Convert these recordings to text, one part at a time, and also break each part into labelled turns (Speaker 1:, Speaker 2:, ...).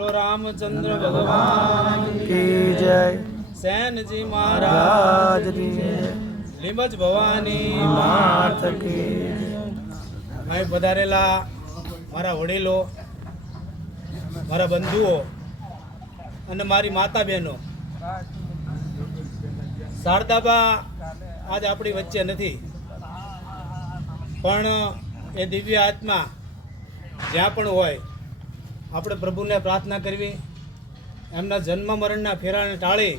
Speaker 1: બોલો રામચંદ્ર ભગવાન
Speaker 2: કી જય.
Speaker 1: સેનજી મહારાજ
Speaker 2: જય.
Speaker 1: લીમજ ભવાની
Speaker 2: માત કી
Speaker 1: અહીં પધારેલા મારા વડીલો, મારા બંધુઓ અને મારી માતા બહેનો. શારદાબા આજ આપણી વચ્ચે નથી. પણ એ દિવ્ય આત્મા જ્યાં પણ હોય આપણે પ્રભુને પ્રાર્થના કરવી, એમના જન્મ મરણના ફેરાને ટાળી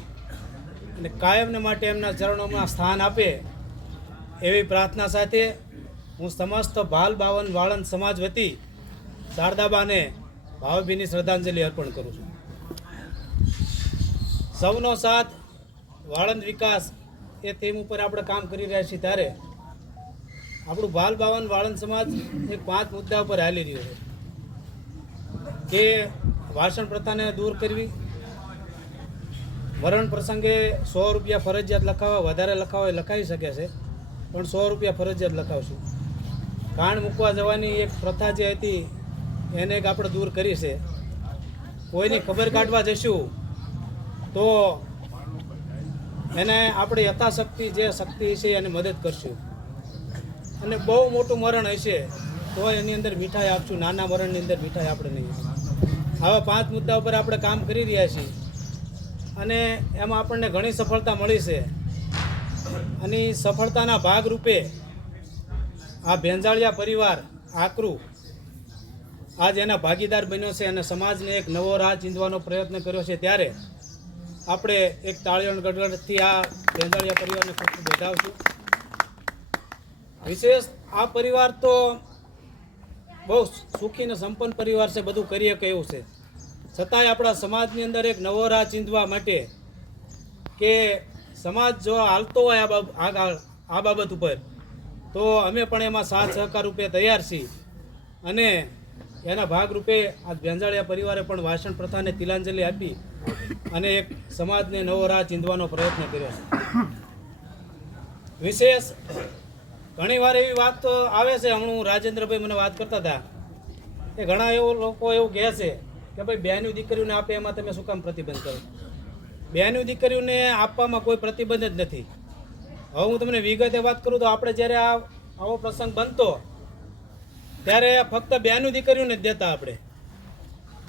Speaker 1: અને કાયમને માટે એમના ચરણોમાં સ્થાન આપે એવી પ્રાર્થના સાથે હું સમસ્ત ભાલ, બાવન, વાળંદ સમાજ વતી શારદાબાને ભાવભીની શ્રદ્ધાંજલિ અર્પણ કરું છું. સૌનો સાથ, વાળંદ વિકાસ એ થીમ ઉપર આપણે કામ કરી રહ્યા છીએ ત્યારે આપણું બાલ બાવન, વાળંદ સમાજ એક પાંચ મુદ્દા ઉપર હાલી રહ્યું છે. કે વાસણ પ્રથાને દૂર કરવી. મરણ પ્રસંગે સો રૂપિયા ફરજિયાત લખાવવા, વધારે લખાવવા લખાવી શકે છે, પણ સો રૂપિયા ફરજિયાત લખાવશું. કાણ મૂકવા જવાની એક પ્રથા જે હતી, એને એક આપણે દૂર કરી છે. કોઈની ખબર કાઢવા જઈશું, તો એને આપણી યથાશક્તિ જે શક્તિ છે એને મદદ કરશું. અને બહુ મોટું મરણ હશે, તો એની અંદર મીઠાઈ આપશું. નાના મરણની અંદર મીઠાઈ આપણે નહીં. આવા પાંચ મુદ્દા ઉપર આપણે કામ કરી રહ્યા છીએ. અને એમાં આપણને ઘણી સફળતા મળી છે. અને સફળતાના ભાગરૂપે આ ભેંજાળિયા પરિવાર, આકરું, આજ એના ભાગીદાર બન્યો છે અને સમાજને એક નવો રાહ ચીંધવાનો પ્રયત્ન કર્યો છે ત્યારે આપણે એક તાળીઓના ગડગડથી આ ભેંજાળિયા પરિવારને ખૂબ વધાવશું વિશેષ આ પરિવાર તો બહુ સુખી અને સંપન્ન પરિવાર છે, બધું કરી શકે એવું છે. છતાંય આપણા સમાજની અંદર એક નવો રાહ ચીંધવા માટે કે સમાજ જો હાલતો હોય આ બાબત ઉપર, તો અમે પણ એમાં સાથ સહકાર રૂપે તૈયાર છીએ. અને એના ભાગરૂપે આ ભેંજાળિયા પરિવારે પણ વાસણ પ્રથાને તિલાંજલિ આપી અને એક સમાજને નવો રાહ ચીંધવાનો પ્રયત્ન કર્યો છે. વિશેષ ઘણીવાર એવી વાત આવે છે, હમણાં રાજેન્દ્રભાઈ મને વાત કરતા હતા. કે ઘણા એવો લોકો એવું કહે છે કે ભાઈ બહેની દીકરીઓને આપે, એમાં તમે શું કામ પ્રતિબંધ કરો? બેનું દીકરીઓને આપવામાં કોઈ પ્રતિબંધ જ નથી. હવે હું તમને વિગતે વાત કરું તો આપણે જ્યારે આ આવો પ્રસંગ બનતો, ત્યારે ફક્ત બેનું દીકરીઓને જ દેતા આપણે.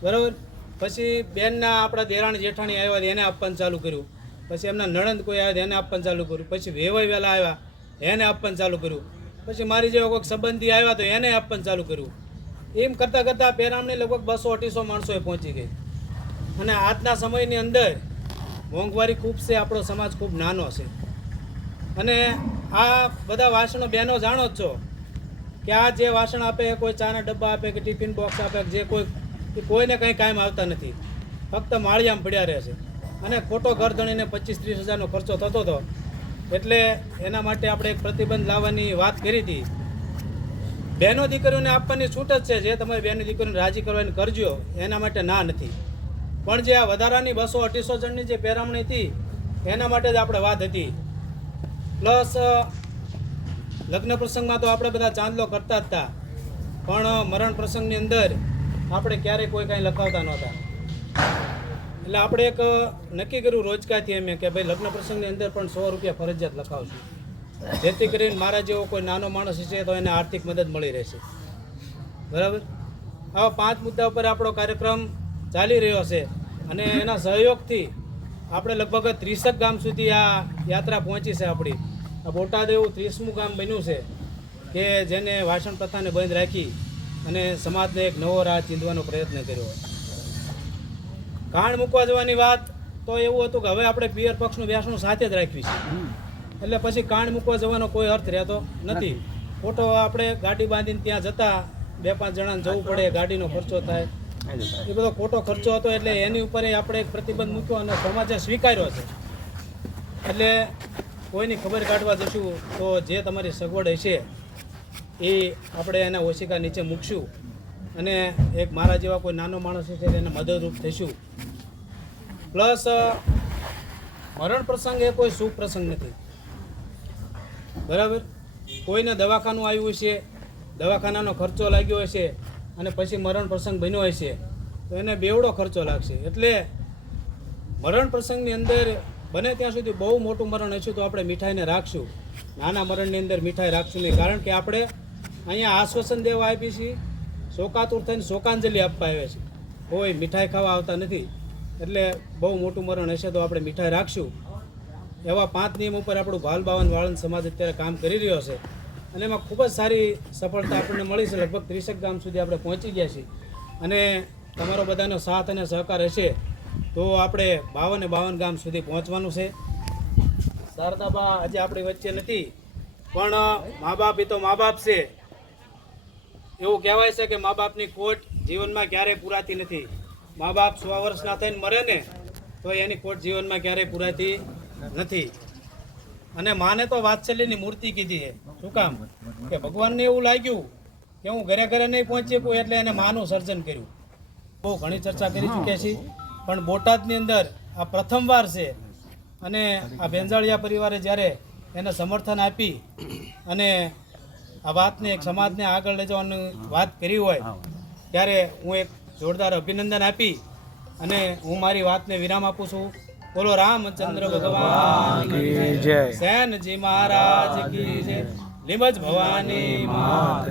Speaker 1: બરાબર? પછી બેનના આપણા દેરાણી જેઠાણી આવ્યા, એને આપવાનું ચાલુ કર્યું. પછી એમના નણંદ કોઈ આવ્યા, એને આપવાનું ચાલુ કર્યું. પછી વેવાઈ વહેલા આવ્યા. એને આપવાનું ચાલુ કર્યું. પછી મારી જેવા કોઈક સંબંધી આવ્યા તો એને આપવાનું ચાલુ કર્યું. એમ કરતાં કરતાં પહેરામણી લગભગ બસો અઢીસો માણસોએ પહોંચી ગઈ. અને આજના સમયની અંદર મોંઘવારી ખૂબ છે, આપણો સમાજ ખૂબ નાનો છે. અને આ બધા વાસણો બહેનો જાણો જ છો કે આ જે વાસણ આપે કોઈ ચાના ડબ્બા આપે કે ટિફિન બોક્સ આપે જે કોઈ કોઈને કંઈ કાયમ આવતા નથી. ફક્ત માળિયામાં પડ્યા રહે છે. અને ખોટો ઘર ધણીને પચીસ ત્રીસ હજારનો ખર્ચો થતો હતો. એટલે એના માટે આપણે એક પ્રતિબંધ લાવવાની વાત કરી હતી. બહેનો દીકરીઓને આપવાની છૂટ જ છે, જે તમારી બહેનો દીકરીઓને રાજી કરવાની કરજો, એના માટે ના નથી. પણ જે આ વધારાની બસો અઢીસો જણની જે પેરામણી હતી, એના માટે જ આપણે વાત હતી. પ્લસ લગ્ન પ્રસંગમાં તો આપણે બધા ચાંદલો કરતા હતા. પણ મરણ પ્રસંગની અંદર આપણે ક્યારેય કોઈ કાંઈ લખાવતા નહોતા. એટલે આપણે એક નક્કી કર્યું રોજકાથી અમે કે ભાઈ લગ્ન પ્રસંગની અંદર પણ સો રૂપિયા ફરજિયાત લખાવશું. જેથી કરીને મારા જેવો કોઈ નાનો માણસ હશે તો એને આર્થિક મદદ મળી રહેશે. બરાબર? આવા પાંચ મુદ્દા ઉપર આપણો કાર્યક્રમ ચાલી રહ્યો છે અને એના સહયોગથી આપણે લગભગ ત્રીસક ગામ સુધી આ યાત્રા પહોંચી છે આપણી. બોટાદ એવું ત્રીસમું ગામ બન્યું છે કે જેને વાસણ પ્રથાને બંધ રાખી અને સમાજને એક નવો રાહ ચીંધવાનો પ્રયત્ન કર્યો. કાણ મૂકવા જવાની વાત તો એવું હતું કે હવે આપણે પિયર પક્ષનું વ્યાસનું સાથે જ રાખવી છે. એટલે પછી કાણ મૂકવા જવાનો કોઈ અર્થ રહેતો નથી. ખોટો આપણે ગાડી બાંધીને ત્યાં જતા બે પાંચ જણાને જવું પડે ગાડીનો ખર્ચો થાય. એ બધો ખોટો ખર્ચો હતો એટલે એની ઉપર આપણે એક પ્રતિબંધ મૂક્યો અને સમાજે સ્વીકાર્યો છે. એટલે કોઈની ખબર કાઢવા જશું તો જે તમારી સગવડ હશે એ આપણે એના ઓશિકા નીચે મૂકશું. અને એક મારા જેવા કોઈ નાનો માણસ છે એને મદદરૂપ થઈશું. પ્લસ મરણ પ્રસંગ એ કોઈ શુભ પ્રસંગ નથી. બરાબર? કોઈને દવાખાનું આવ્યું હશે, દવાખાનાનો ખર્ચો લાગ્યો હશે અને પછી મરણ પ્રસંગ બન્યો હશે, તો એને બેવડો ખર્ચો લાગશે. એટલે મરણ પ્રસંગની અંદર બને ત્યાં સુધી બહુ મોટું મરણ હશે તો આપણે મીઠાઈને રાખશું. નાના મરણની અંદર મીઠાઈ રાખશું નહીં. કારણ કે આપણે અહીંયા આશ્વાસન દેવા આપીએ છીએ શોકાતુર થઈને શોકાંજલિ આપવા આવ્યા છે. કોઈ મીઠાઈ ખાવા આવતા નથી. એટલે બહુ મોટું મરણ હશે તો આપણે મીઠાઈ રાખશું. એવા પાંચ નિયમ ઉપર આપણું ભાલ બાવન વાળંદ સમાજ અત્યારે કામ કરી રહ્યો છે. અને એમાં ખૂબ જ સારી સફળતા આપણને મળી છે. લગભગ ત્રીસેક ગામ સુધી આપણે પહોંચી ગયા છીએ. અને તમારો બધાનો સાથ અને સહકાર હશે તો આપણે બાવને બાવન ગામ સુધી પહોંચવાનું છે. શારદાબા આજે આપણી વચ્ચે નથી. પણ મા બાપ એ તો મા બાપ છે. એવું કહેવાય છે કે મા બાપની ખોટ જીવનમાં ક્યારેય પૂરાતી નથી. મા બાપ સો વર્ષના થઈને મરે ને, તો એની ખોટ જીવનમાં ક્યારેય પૂરાતી નથી. અને માને તો વાત્સલ્યની મૂર્તિ કીધી છે. શું કામ? કે ભગવાનને એવું લાગ્યું કે હું ઘરે ઘરે નહીં પહોંચી શકું એટલે એને માનું સર્જન કર્યું. બહુ ઘણી ચર્ચા કરી ચૂક્યા છીએ, પણ બોટાદની અંદર આ પ્રથમવાર છે. અને આ ભેંજાળિયા પરિવારે જ્યારે એને સમર્થન આપી અને આ વાતને એક સમાજને આગળ લઈ જવાની વાત કરી હોય ત્યારે હું એક જોરદાર અભિનંદન આપી અને હું મારી વાતને વિરામ આપું છું. બોલો રામચંદ્ર ભગવાન
Speaker 2: કી જય.
Speaker 1: સેનજી મહારાજ કી જય. લીમજ ભવાની માત